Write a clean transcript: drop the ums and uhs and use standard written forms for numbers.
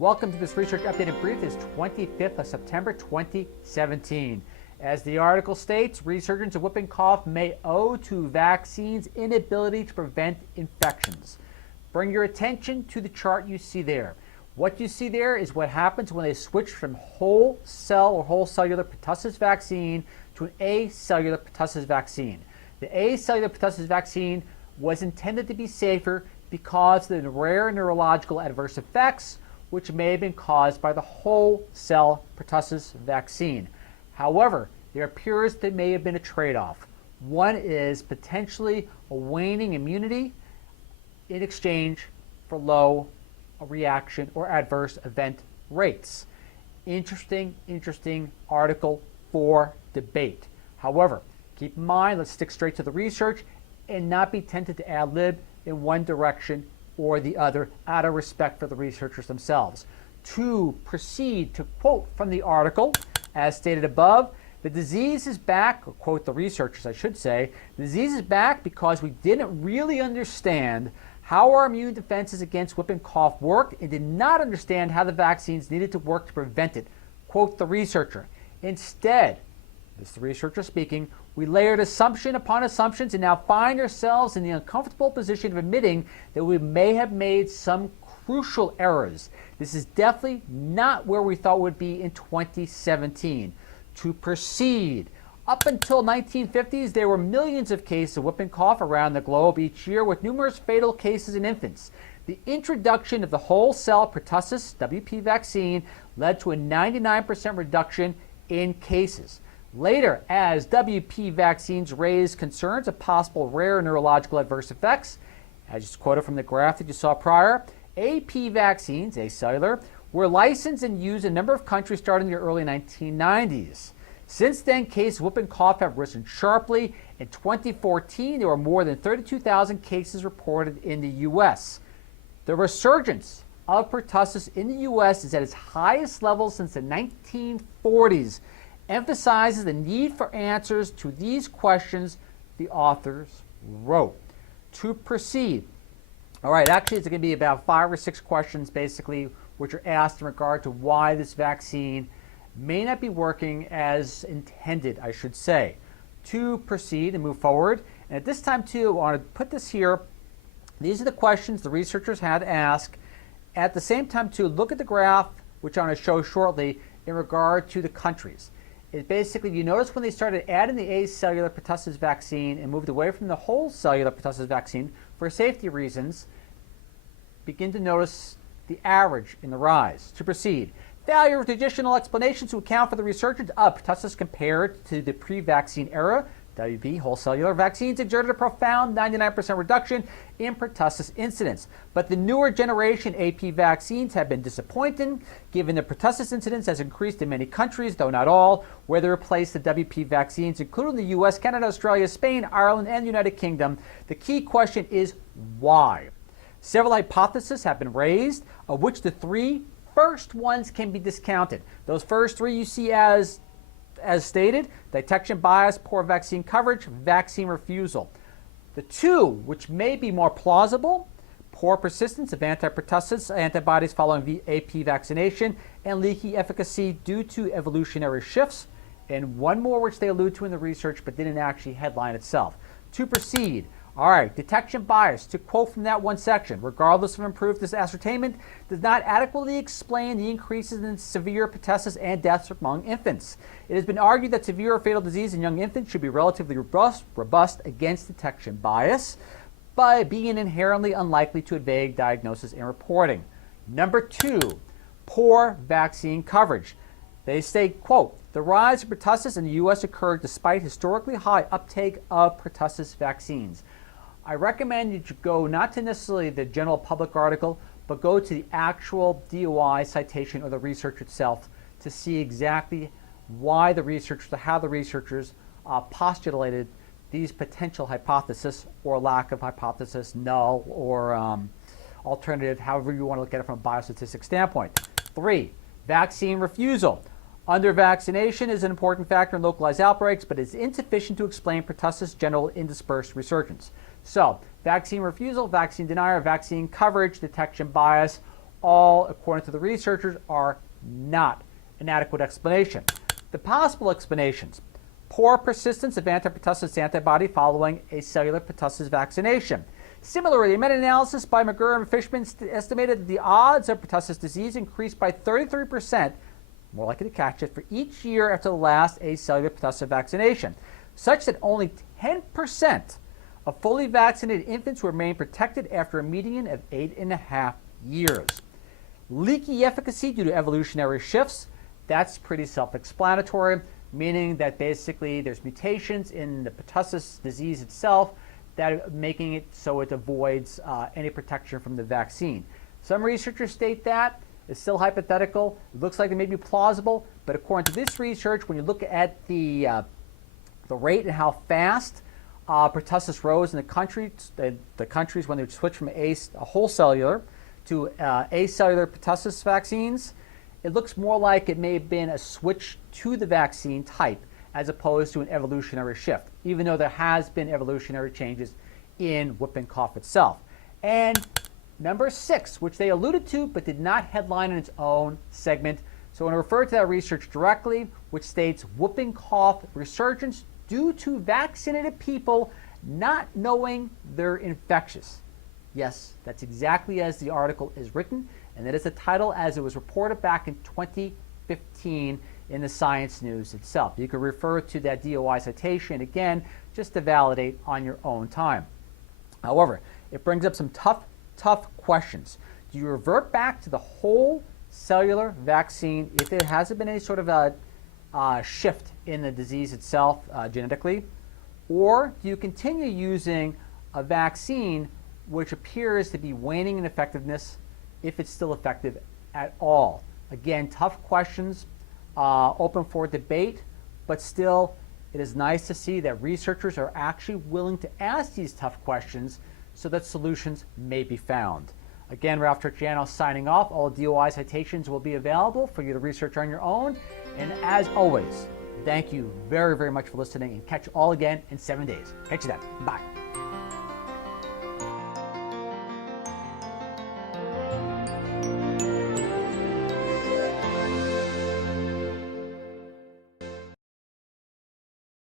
Welcome to this research updated brief. This 25th of September 2017. As the article states, resurgence of whooping cough may owe to vaccines' inability to prevent infections. Bring your attention to the chart you see there. What you see there is what happens when they switch from whole cell or whole cellular pertussis vaccine to an acellular pertussis vaccine. The acellular pertussis vaccine was intended to be safer because of the rare neurological adverse effects which may have been caused by the whole cell pertussis vaccine. However, there appears there may have been a trade-off. One is potentially a waning immunity in exchange for low reaction or adverse event rates. Interesting article for debate. However, keep in mind, let's stick straight to the research and not be tempted to ad-lib in one direction or the other out of respect for the researchers themselves. To proceed to quote from the article, as stated above, the disease is back, or quote the researchers I should say, the disease is back because we didn't really understand how our immune defenses against whooping cough worked and did not understand how the vaccines needed to work to prevent it, quote the researcher. Instead, this is the researcher speaking, we layered assumption upon assumptions and now find ourselves in the uncomfortable position of admitting that we may have made some crucial errors. This is definitely not where we thought we would be in 2017. To proceed, up until 1950s, there were millions of cases of whooping cough around the globe each year with numerous fatal cases in infants. The introduction of the whole cell pertussis WP vaccine led to a 99% reduction in cases. Later, as WP vaccines raised concerns of possible rare neurological adverse effects, as just quoted from the graph that you saw prior, AP vaccines, acellular, were licensed and used in a number of countries starting in the early 1990s. Since then, cases of whooping cough have risen sharply. In 2014, there were more than 32,000 cases reported in the U.S. The resurgence of pertussis in the U.S. is at its highest level since the 1940s, emphasizes the need for answers to these questions the authors wrote. To proceed, all right, actually it's going to be about 5 or 6 questions basically which are asked in regard to why this vaccine may not be working as intended, I should say. To proceed and move forward, and at this time too, I want to put this here, these are the questions the researchers had to ask. At the same time too, look at the graph, which I'm going to show shortly, in regard to the countries. It basically, you notice when they started adding the acellular pertussis vaccine and moved away from the whole cellular pertussis vaccine for safety reasons, begin to notice the average in the rise. To proceed, failure of additional explanations to account for the resurgence of pertussis compared to the pre-vaccine era. WP whole cellular vaccines exerted a profound 99% reduction in pertussis incidence. But the newer generation AP vaccines have been disappointing, given the pertussis incidence has increased in many countries, though not all, where they replaced the WP vaccines, including the US, Canada, Australia, Spain, Ireland, and the United Kingdom. The key question is why? Several hypotheses have been raised, of which the 3 first ones can be discounted. Those first 3 you see as stated, detection bias, poor vaccine coverage, vaccine refusal. The 2, which may be more plausible, poor persistence of anti-pertussis antibodies following AP vaccination, and leaky efficacy due to evolutionary shifts, and one more which they allude to in the research but didn't actually headline itself. To proceed, all right, detection bias, to quote from that one section, regardless of improved ascertainment, does not adequately explain the increases in severe pertussis and deaths among infants. It has been argued that severe or fatal disease in young infants should be relatively robust against detection bias by being inherently unlikely to evade diagnosis and reporting. Number 2, poor vaccine coverage. They state, quote, the rise of pertussis in the U.S. occurred despite historically high uptake of pertussis vaccines. I recommend that you go not to necessarily the general public article, but go to the actual DOI citation or the research itself to see exactly why the researchers, how the researchers postulated these potential hypotheses or lack of hypothesis, null or alternative, however you want to look at it from a biostatistic standpoint. 3, vaccine refusal. Under-vaccination is an important factor in localized outbreaks, but is insufficient to explain pertussis general indispersed resurgence. So, vaccine refusal, vaccine denier, vaccine coverage, detection bias, all, according to the researchers, are not an adequate explanation. The possible explanations: poor persistence of anti-pertussis antibody following a cellular pertussis vaccination. Similarly, a meta-analysis by McGurr and Fishman estimated that the odds of pertussis disease increased by 33%, more likely to catch it, for each year after the last acellular pertussis vaccination, such that only 10% of fully vaccinated infants remain protected after a median of 8.5 years. Leaky efficacy due to evolutionary shifts. That's pretty self-explanatory, meaning that basically there's mutations in the pertussis disease itself that are making it so it avoids any protection from the vaccine. Some researchers state that. It's still hypothetical. It looks like it may be plausible, but according to this research, when you look at the rate and how fast pertussis rose in the countries when they switched from a whole cellular to acellular pertussis vaccines, it looks more like it may have been a switch to the vaccine type as opposed to an evolutionary shift, even though there has been evolutionary changes in whooping cough itself. And number 6, which they alluded to but did not headline in its own segment. So I'm going to refer to that research directly, which states whooping cough resurgence due to vaccinated people not knowing they're infectious. Yes, that's exactly as the article is written, and that is the title as it was reported back in 2015 in the Science News itself. You can refer to that DOI citation again just to validate on your own time. However, it brings up some tough questions. Do you revert back to the whole cellular vaccine if there hasn't been any sort of a shift in the disease itself genetically? Or do you continue using a vaccine which appears to be waning in effectiveness, if it's still effective at all? Again, tough questions, open for debate, but still it is nice to see that researchers are actually willing to ask these tough questions so that solutions may be found. Again, Ralph Turchiano signing off. All DOI citations will be available for you to research on your own. And as always, thank you very, very much for listening, and catch you all again in 7 days. Catch you then. Bye.